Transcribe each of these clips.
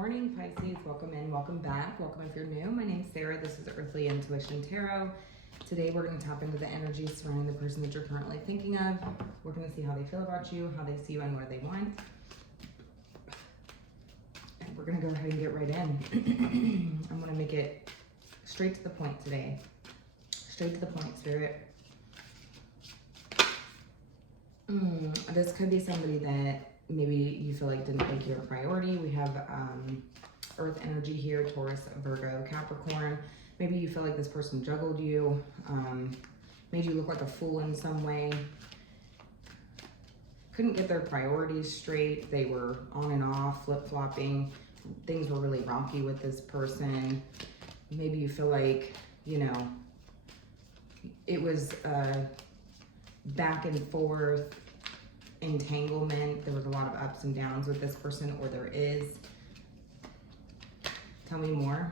morning, Pisces. Welcome in, welcome back. Welcome if you're new. My name's Sarah. This is Earthly Intuition Tarot. Today we're going to tap into the energy surrounding the person that you're currently thinking of. We're going to see how they feel about you, how they see you, and where they want. And we're going to go ahead and get right in. I'm going to make it straight to the point today. Straight to the point, Spirit. This could be somebody that maybe you feel like didn't make you a priority. We have Earth energy here, Taurus, Virgo, Capricorn. Maybe you feel like this person juggled you, made you look like a fool in some way. Couldn't get their priorities straight. They were on and off, flip-flopping. Things were really rocky with this person. Maybe you feel like, you know, it was back and forth entanglement. There was a lot of ups and downs with this person, or there is. Tell me more.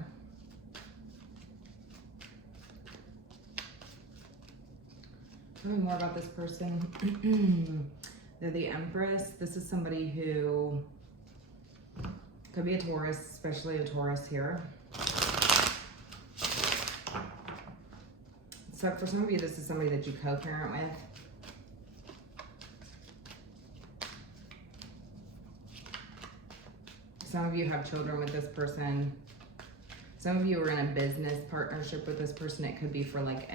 Tell me more about this person. They're the Empress. This is somebody who could be a Taurus, especially a Taurus here. So for some of you, this is somebody that you co-parent with. Some of you have children with this person. Some of you are in a business partnership with this person. It could be for like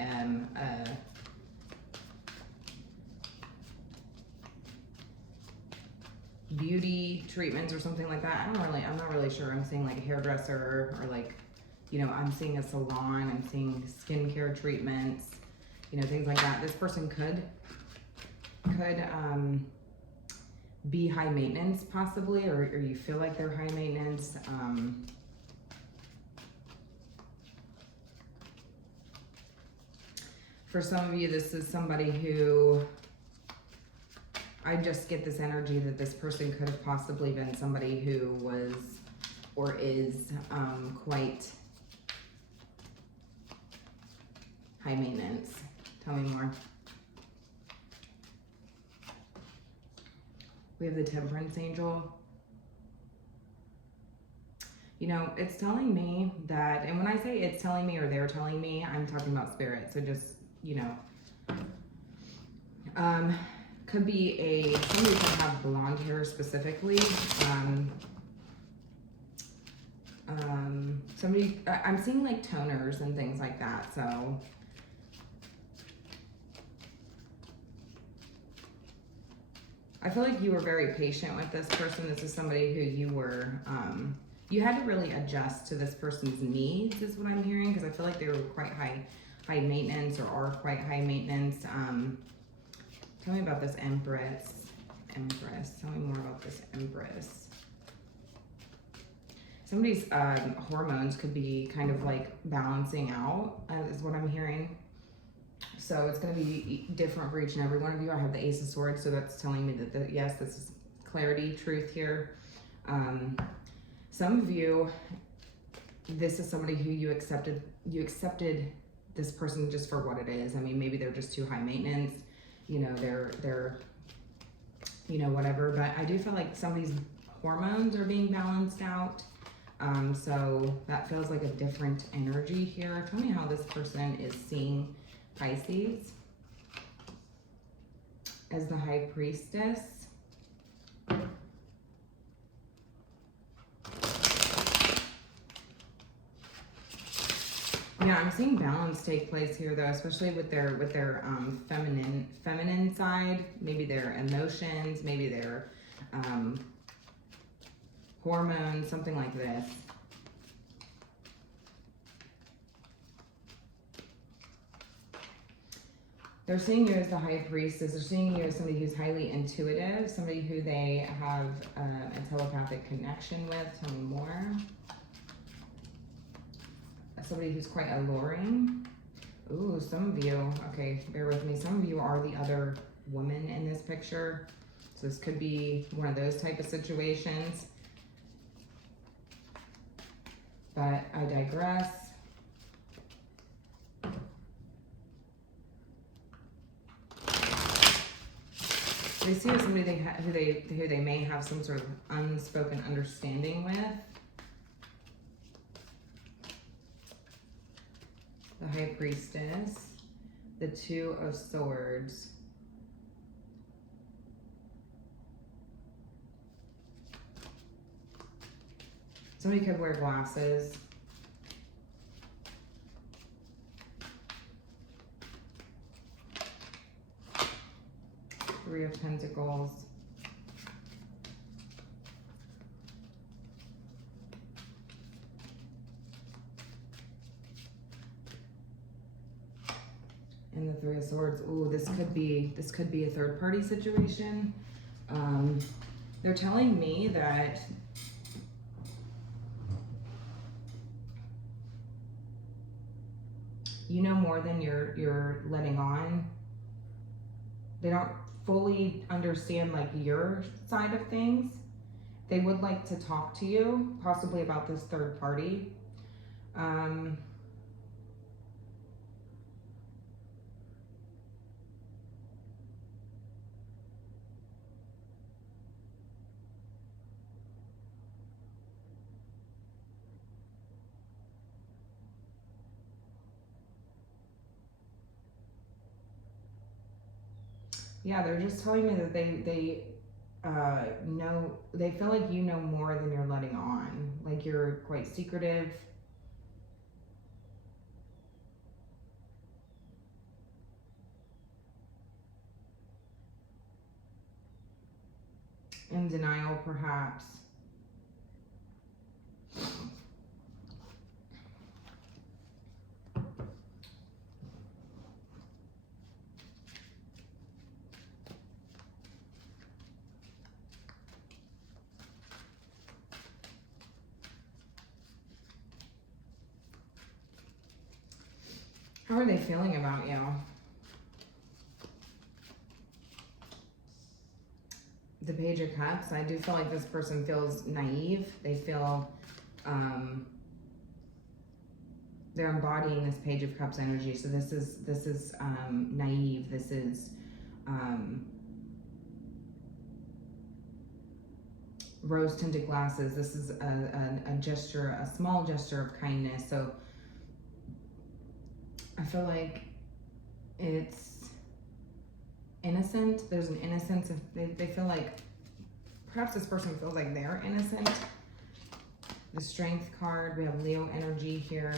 beauty treatments or something like that. I'm not really sure. I'm seeing like a hairdresser, or like, you know, I'm seeing a salon. I'm seeing skincare treatments, you know, things like that. This person could be high maintenance possibly, or you feel like they're high maintenance. For some of you, this is somebody who, I just get this energy that this person could have possibly been somebody who was or is quite high maintenance. Tell me more. We have the Temperance Angel. You know, it's telling me that, and when I say it's telling me or they're telling me, I'm talking about spirit. So just, you know, could be somebody could have blonde hair specifically. Somebody, I'm seeing like toners and things like that. So I feel like you were very patient with this person. This is somebody who you were, you had to really adjust to this person's needs, is what I'm hearing, because I feel like they were quite high maintenance, or are quite high maintenance. Tell me about this Empress. Tell me more about this Empress. Somebody's hormones could be kind of like balancing out, is what I'm hearing. So it's going to be different for each and every one of you. I have the Ace of Swords, so that's telling me that, yes, this is clarity, truth here. Some of you, this is somebody who you accepted this person just for what it is. I mean, maybe they're just too high maintenance, you know, they're you know, whatever. But I do feel like somebody's hormones are being balanced out. So that feels like a different energy here. Tell me how this person is seeing Pisces as the High Priestess. Yeah, I'm seeing balance take place here though, especially with their feminine side, maybe their emotions, maybe their hormones, something like this. They're seeing you as the High Priestess. They're seeing you as somebody who's highly intuitive, somebody who they have a telepathic connection with. Tell me more. Somebody who's quite alluring. Ooh, some of you, okay, bear with me. Some of you are the other woman in this picture. So this could be one of those type of situations. But I digress. They see you as somebody who they may have some sort of unspoken understanding with. High Priestess, the Two of Swords. Somebody could wear glasses. Three of Pentacles. And the Three of Swords. Ooh, this could be a third party situation. They're telling me that you know more than you're letting on. They don't fully understand like your side of things. They would like to talk to you, possibly about this third party. Yeah, they're just telling me that they know, they feel like you know more than you're letting on. Like you're quite secretive. In denial, perhaps. How are they feeling about you? The Page of Cups. I do feel like this person feels naive. They feel they're embodying this Page of Cups energy. So this is naive. This is rose tinted glasses. This is a gesture, a small gesture of kindness. So I feel like it's innocent. There's an innocence of, they feel like, perhaps this person feels like they're innocent. The Strength card, we have Leo energy here.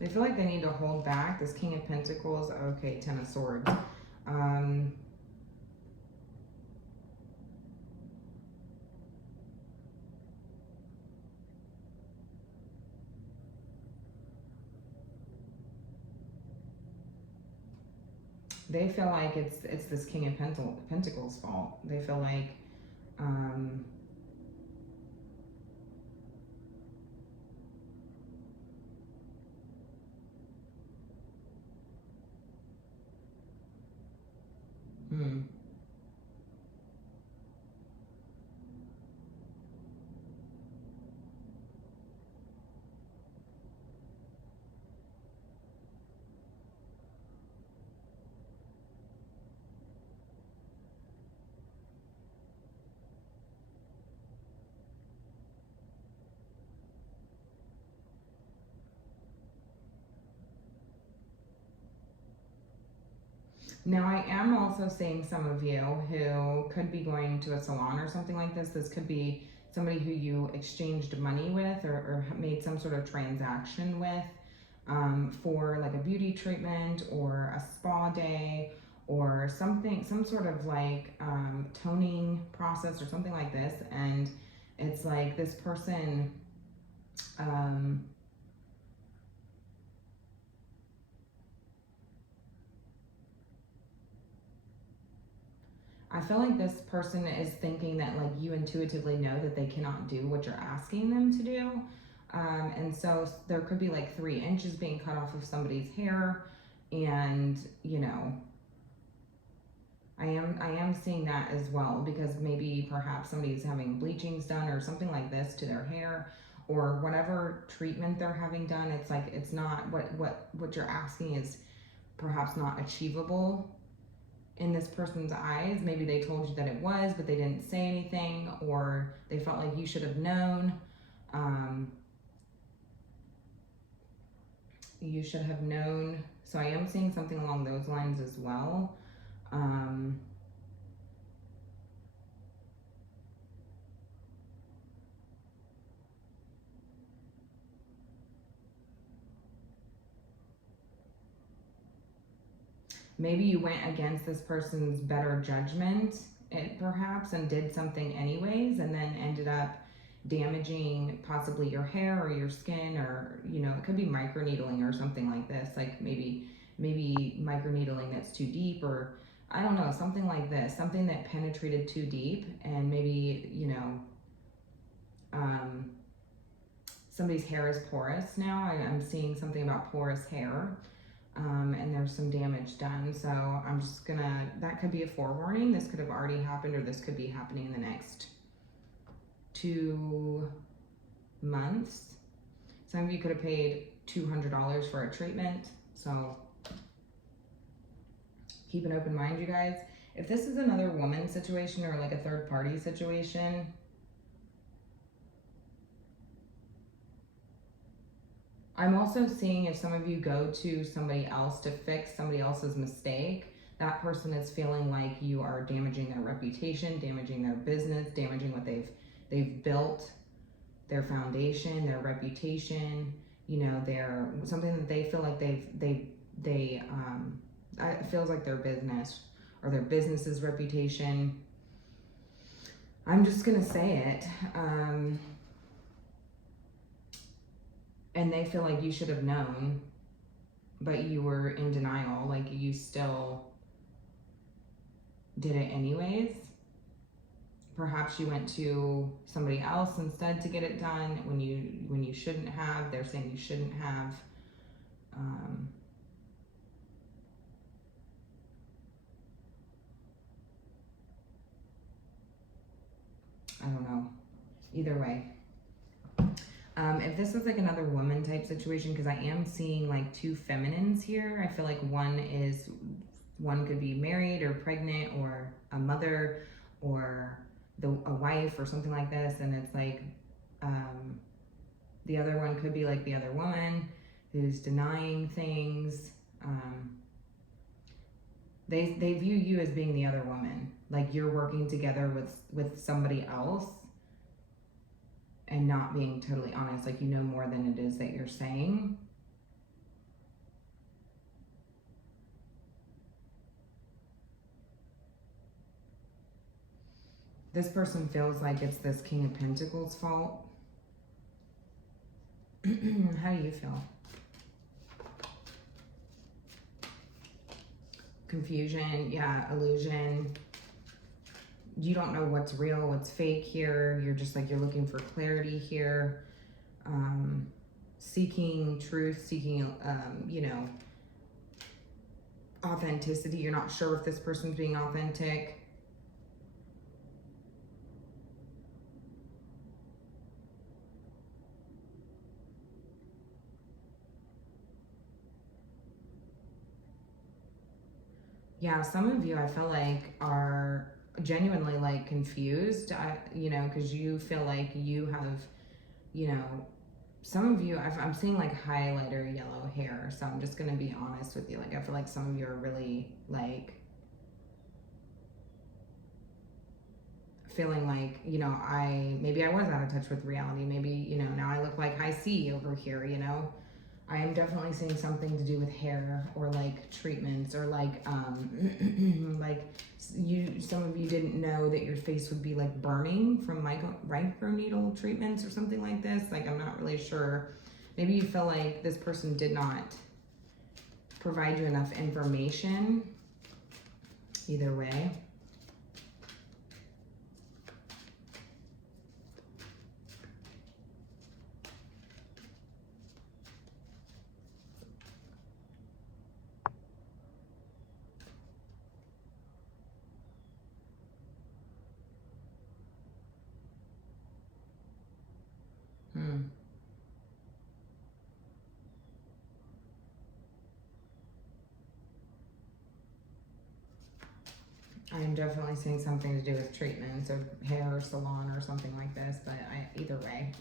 They feel like they need to hold back. This King of Pentacles, okay, Ten of Swords. They feel like it's this King of Pentacles fault. They feel like Now, I am also seeing some of you who could be going to a salon or something like this. This could be somebody who you exchanged money with or made some sort of transaction with for like a beauty treatment or a spa day or something, some sort of like toning process or something like this. And it's like this person I feel like this person is thinking that like you intuitively know that they cannot do what you're asking them to do. And so there could be like 3 inches being cut off of somebody's hair. And, you know, I am seeing that as well, because maybe perhaps somebody's having bleachings done or something like this to their hair, or whatever treatment they're having done. It's like, it's not what you're asking is perhaps not achievable in this person's eyes. Maybe they told you that it was, but they didn't say anything, or they felt like you should have known. You should have known. So I am seeing something along those lines as well. Maybe you went against this person's better judgment, perhaps, and did something anyways, and then ended up damaging possibly your hair or your skin, or it could be microneedling or something like this. Like maybe microneedling that's too deep, or I don't know, something like this, something that penetrated too deep, and maybe somebody's hair is porous now. I'm seeing something about porous hair. And there's some damage done. So I'm just gonna, that could be a forewarning. This could have already happened, or this could be happening in the next 2 months. Some of you could have paid $200 for a treatment. So keep an open mind, you guys. If this is another woman situation or like a third party situation, I'm also seeing if some of you go to somebody else to fix somebody else's mistake, that person is feeling like you are damaging their reputation, damaging their business, damaging what they've built, their foundation, their reputation, their something that they feel like it feels like their business or their business's reputation. I'm just gonna say it. And they feel like you should have known, but you were in denial, like you still did it anyways. Perhaps you went to somebody else instead to get it done when you shouldn't have. They're saying you shouldn't have. I don't know. Either way. If this is like another woman type situation, because I am seeing like two feminines here. I feel like one could be married or pregnant or a mother or a wife or something like this, and it's like the other one could be like the other woman who's denying things. They view you as being the other woman, like you're working together with somebody else and not being totally honest, like you know more than it is that you're saying. This person feels like it's this King of Pentacles fault. How do you feel? Confusion, yeah, illusion. You don't know what's real, what's fake here. You're just like, you're looking for clarity here. Seeking truth, seeking, authenticity. You're not sure if this person's being authentic. Yeah, some of you I feel like are genuinely like confused, because you feel like you have, some of you, I'm seeing like highlighter yellow hair. So I'm just going to be honest with you. Like, I feel like some of you are really like feeling like, maybe I was out of touch with reality. Maybe, now I look like high C over here, I am definitely seeing something to do with hair or like treatments or like like some of you didn't know that your face would be like burning from microneedle treatments or something like this. Like, I'm not really sure. Maybe you feel like this person did not provide you enough information. Either way. I'm definitely seeing something to do with treatment, so hair salon or something like this, but either way.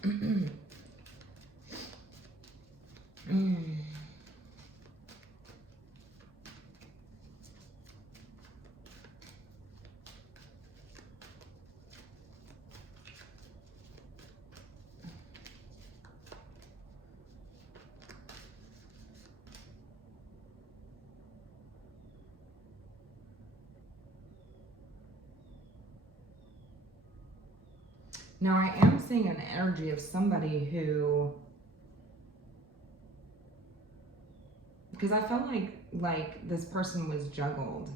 Now, I am seeing an energy of somebody who, because I felt like this person was juggled.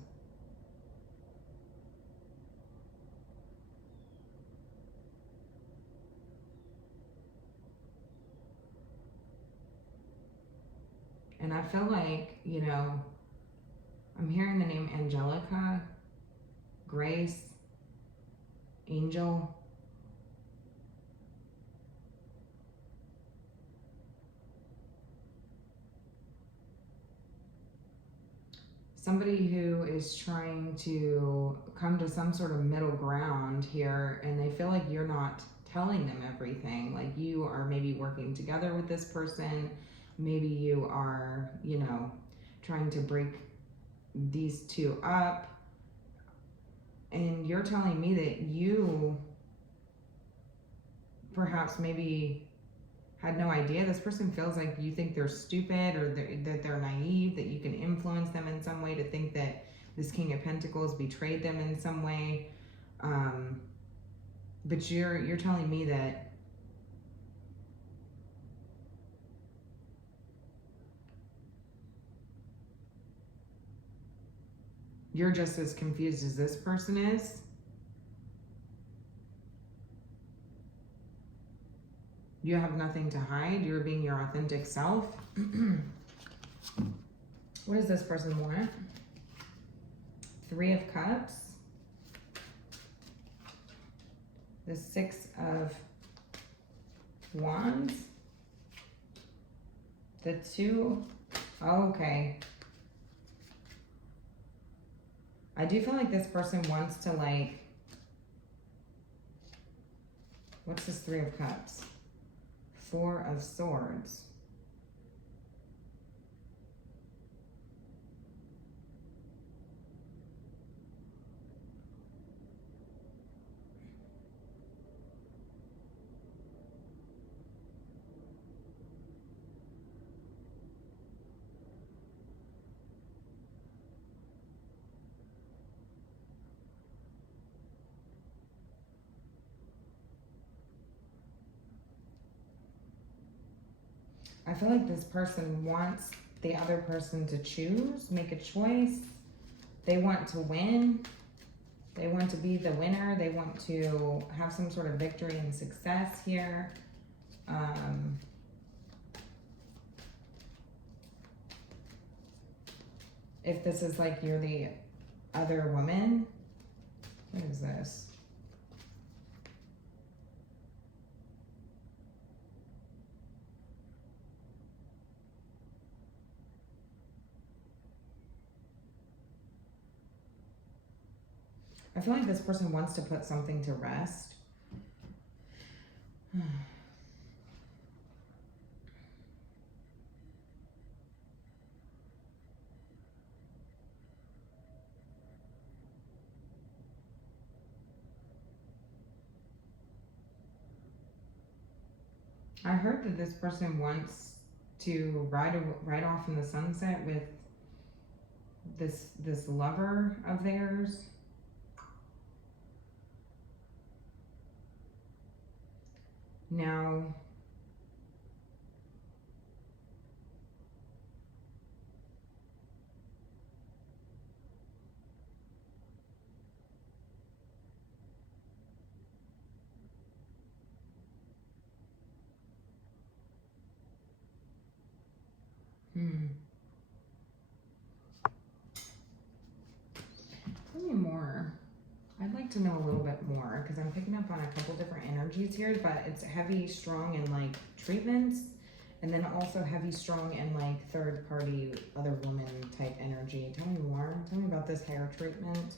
And I feel like, you know, I'm hearing the name Angelica, Grace, Angel. Somebody who is trying to come to some sort of middle ground here, and they feel like you're not telling them everything. Like you are maybe working together with this person. Maybe you are, you know, trying to break these two up. And you're telling me that you perhaps maybe had no idea. This person feels like you think they're stupid or that they're naive, that you can influence them in some way to think that this King of Pentacles betrayed them in some way. But you're telling me that you're just as confused as this person is. You have nothing to hide. You're being your authentic self. What does this person want? 3 of Cups. The 6 of Wands. The 2. Oh, okay. I do feel like this person wants to like... What's this 3 of Cups? 4 of Swords. I feel like this person wants the other person to choose, make a choice. They want to win. They want to be the winner. They want to have some sort of victory and success here. If this is like you're the other woman, what is this? I feel like this person wants to put something to rest. I heard that this person wants to ride off in the sunset with this lover of theirs. Now, tell me more. I'd like to know a little bit more because I'm picking up on a couple different energies here, but it's heavy, strong, and like treatments, and then also heavy, strong, and like third party, other woman type energy. Tell me more. Tell me about this hair treatment.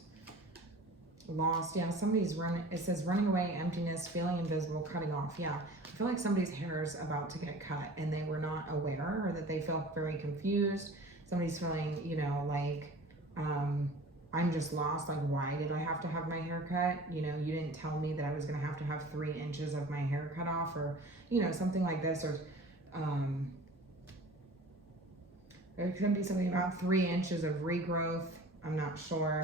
Lost. Yeah, somebody's running. It says running away, emptiness, feeling invisible, cutting off. Yeah, I feel like somebody's hair is about to get cut and they were not aware, or that they felt very confused. Somebody's feeling, you know, like, I'm just lost. Like, why did I have to have my hair cut? You know, you didn't tell me that I was going to have 3 inches of my hair cut off, or, you know, something like this. Or there could be something about 3 inches of regrowth. I'm not sure.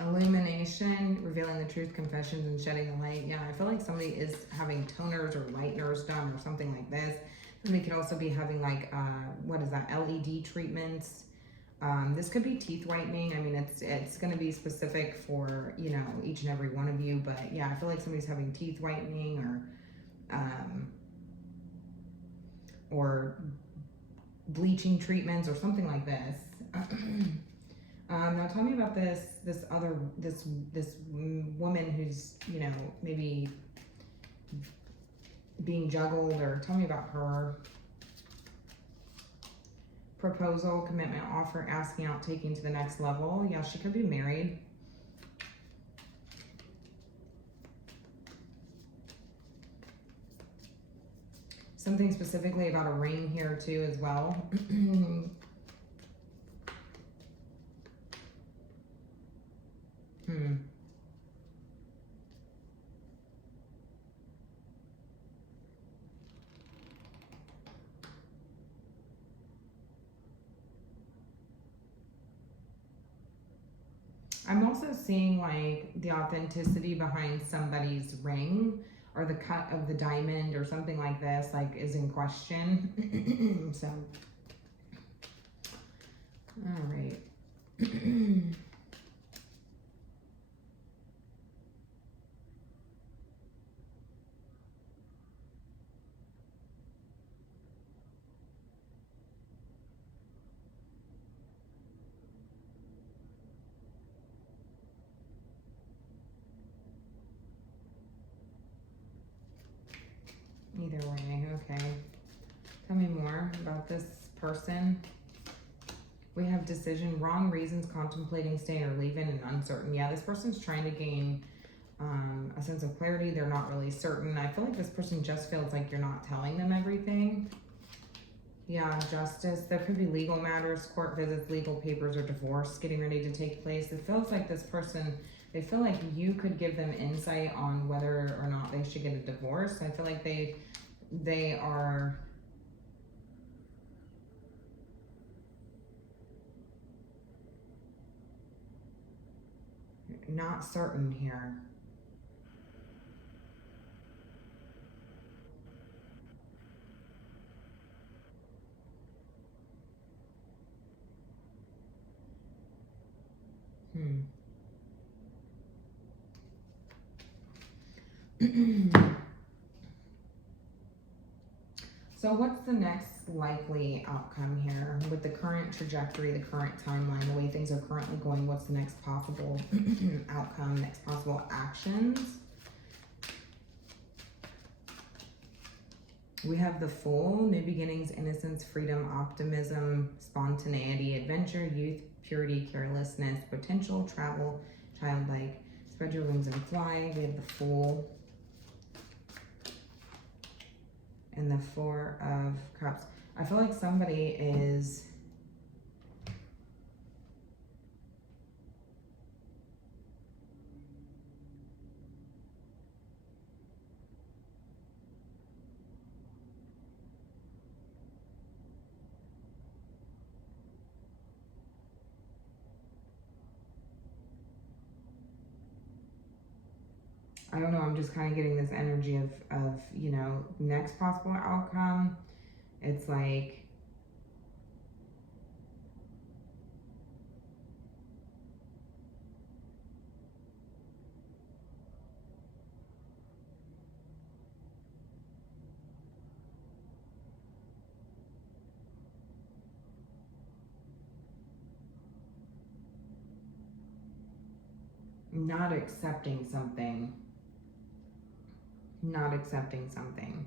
Illumination, revealing the truth, confessions, and shedding the light. Yeah, I feel like somebody is having toners or lighteners done or something like this. Somebody could also be having like, what is that, LED treatments. This could be teeth whitening. I mean, it's going to be specific for, you know, each and every one of you. But yeah, I feel like somebody's having teeth whitening or bleaching treatments or something like this. Now tell me about this woman who's, you know, maybe being juggled, or tell me about her. Proposal, commitment, offer, asking out, taking to the next level. Yeah, she could be married. Something specifically about a ring here too as well. I'm also seeing like the authenticity behind somebody's ring, or the cut of the diamond or something like this, like, is in question. So, all right. Either way, okay. Tell me more about this person. We have decision, wrong reasons, contemplating staying or leaving, and uncertain. Yeah, this person's trying to gain a sense of clarity. They're not really certain. I feel like this person just feels like you're not telling them everything. Yeah, justice. There could be legal matters, court visits, legal papers, or divorce getting ready to take place. It feels like this person, they feel like you could give them insight on whether or not they should get a divorce. I feel like they are not certain here. So what's the next likely outcome here with the current trajectory, the current timeline, the way things are currently going? What's the next possible outcome, next possible actions? We have the Fool, new beginnings, innocence, freedom, optimism, spontaneity, adventure, youth, purity, carelessness, potential, travel, childlike, spread your wings and fly. We have the Fool. And the Four of Cups. I feel like somebody is I don't know, I'm just kind of getting this energy of, you know, next possible outcome. It's like, not accepting something. Not accepting something.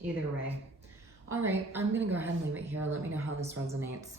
Either way. All right, I'm going to go ahead and leave it here. Let me know how this resonates.